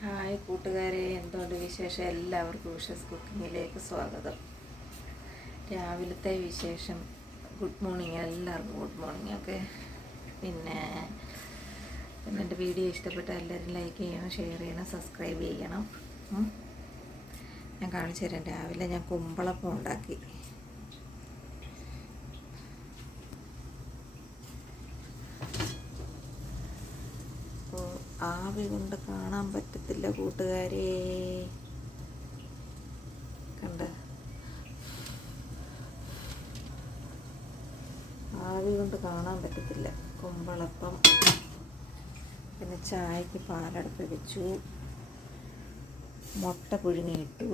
Hi കൂട്ടുകാരെ, എന്തുകൊണ്ട് വിശേഷം? എല്ലാവർക്കും ഉഷസ് കുക്കിങ്ങിലേക്ക് സ്വാഗതം. രാവിലത്തെ വിശേഷം. ഗുഡ് മോർണിംഗ്, എല്ലാവർക്കും ഗുഡ് മോർണിംഗ്. ഓക്കെ, പിന്നെ എൻ്റെ വീഡിയോ ഇഷ്ടപ്പെട്ട എല്ലാവരും ലൈക്ക് ചെയ്യണം, ഷെയർ ചെയ്യണം, സബ്സ്ക്രൈബ് ചെയ്യണം. ഞാൻ കാണിച്ചു തരാം. രാവിലെ ഞാൻ കുമ്പളപ്പം ഉണ്ടാക്കി. ആവി കൊണ്ട് കാണാൻ പറ്റത്തില്ല കൂട്ടുകാരെ, കണ്ട ആവി കൊണ്ട് കാണാൻ പറ്റത്തില്ല. കുമ്പളപ്പം. പിന്നെ ചായക്ക് പാലടപ്പ് വെച്ചു, മുട്ട പുഴുങ്ങിയിട്ടു.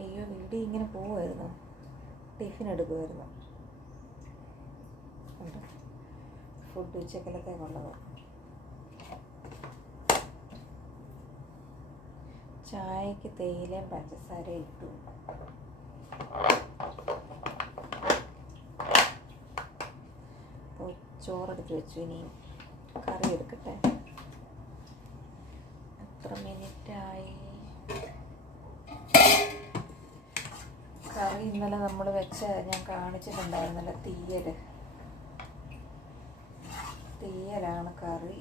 അയ്യോ, വീഡിയോ ഇങ്ങനെ പോവുമായിരുന്നു. ടിഫിൻ എടുക്കുമായിരുന്നു. ഫുഡ് ഉച്ചക്കലത്തേക്കുള്ളത്. ചായക്ക് തേയിലയും പഞ്ചസാരയും ഇട്ടു. ചോറെടുത്ത് വെച്ചു. ഇനിയും കറി എടുക്കട്ടെ. എത്ര മിനിറ്റായി? കറി ഇന്നലെ നമ്മൾ വെച്ച ഞാൻ കാണിച്ചിട്ടുണ്ടായിരുന്നല്ലോ, തീയലാണ് കറി.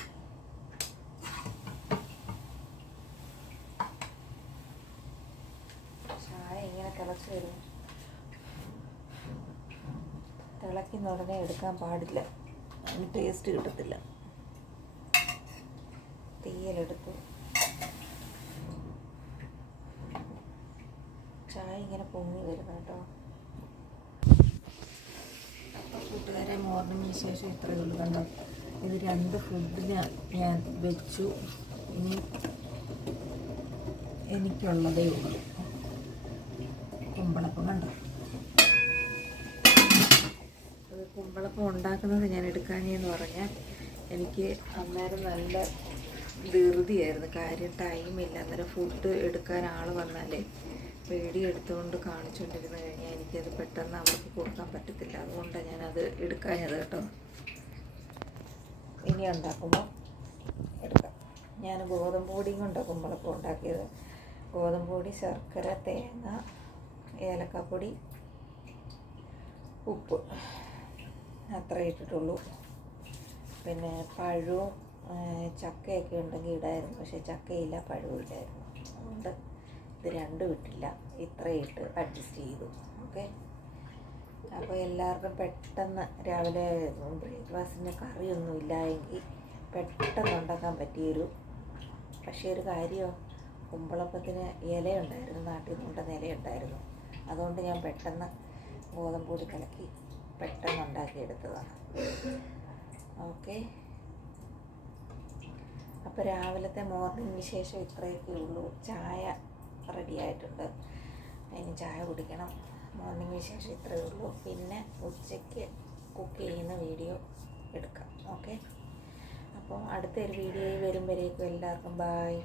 ചായ ഇങ്ങനെ തിളച്ച് വരും. തിളയ്ക്കുന്ന ഉടനെ എടുക്കാൻ പാടില്ല, അതിന് ടേസ്റ്റ് കിട്ടത്തില്ല. തീയലെടുത്തു. ചായ ഇങ്ങനെ പൊങ്ങി വരുന്നു കേട്ടോ. കൂട്ടുകാരെ, മോർണിംഗ് വിശേഷം ഇത്രയേ ഉള്ളൂ. കണ്ടോ, ഇത് 2 ഫുഡ് ഞാൻ വെച്ചു. ഇനി എനിക്കുള്ളതേ ഉള്ളൂ. കുമ്പളപ്പം കണ്ടോ. അത് കുമ്പളപ്പം ഉണ്ടാക്കുന്നത് ഞാൻ എടുക്കാഞ്ഞെന്ന് പറഞ്ഞാൽ എനിക്ക് അന്നേരം നല്ല ധൃതിയായിരുന്നു. കാര്യം ടൈമില്ല. അന്നേരം ഫുഡ് എടുക്കാൻ ആൾ വന്നാലേ വീഡിയോ എടുത്തുകൊണ്ട് കാണിച്ചുകൊണ്ടിരുന്ന് കഴിഞ്ഞാൽ എനിക്കത് പെട്ടെന്ന് അവർക്ക് കൊടുക്കാൻ പറ്റത്തില്ല. അതുകൊണ്ടാണ് ഞാനത് എടുക്കാഞ്ഞത് കേട്ടോ. ഇനി ഉണ്ടാക്കുമ്പോൾ എടുക്കാം. ഞാൻ ഗോതമ്പ് പൊടിയും കൊണ്ടാണ് കുമ്പളപ്പം ഉണ്ടാക്കിയത്. ഗോതമ്പ് പൊടി, ശർക്കര, തേങ്ങ, ഏലക്കാപ്പൊടി, ഉപ്പ് അത്ര ഇട്ടിട്ടുള്ളൂ. പിന്നെ പഴവും ചക്കയൊക്കെ ഉണ്ടെങ്കിൽ ഇടായിരുന്നു, പക്ഷേ ചക്കയില്ല, പഴവും ഇല്ലായിരുന്നു. അതുകൊണ്ട് ഇത് രണ്ടും ഇട്ടില്ല, ഇത്രയും ഇട്ട് അഡ്ജസ്റ്റ് ചെയ്തു. ഓക്കെ. അപ്പോൾ എല്ലാവർക്കും പെട്ടെന്ന് രാവിലെ ബ്രേക്ക്ഫാസ്റ്റിന് കറിയൊന്നും ഇല്ലായെങ്കിൽ പെട്ടെന്ന് ഉണ്ടാക്കാൻ പറ്റിയൊരു, പക്ഷേ ഒരു കാര്യമോ, കുമ്പളപ്പത്തിന് ഇലയുണ്ടായിരുന്നു, നാട്ടിൽ നിന്ന് കൊണ്ടുവന്ന ഇലയുണ്ടായിരുന്നു. അതുകൊണ്ട് ഞാൻ പെട്ടെന്ന് ഗോതമ്പ് പൊടി കലക്കി പെട്ടെന്ന് ഉണ്ടാക്കിയെടുത്തതാണ്. ഓക്കെ. അപ്പോൾ രാവിലത്തെ മോർണിംഗിന് ശേഷം ഇത്രയൊക്കെ ഉള്ളൂ. ചായ റെഡി ആയിട്ടുണ്ട്, ഇനി ചായ കുടിക്കണം. മോർണിംഗിന് ശേഷം ഇത്രയേ ഉള്ളൂ. പിന്നെ ഉച്ചയ്ക്ക് കുക്ക് ചെയ്യുന്ന വീഡിയോ എടുക്കാം. ഓക്കെ. അപ്പോൾ അടുത്തൊരു വീഡിയോയിൽ വരുമ്പോഴേക്കും എല്ലാവർക്കും ബായ്.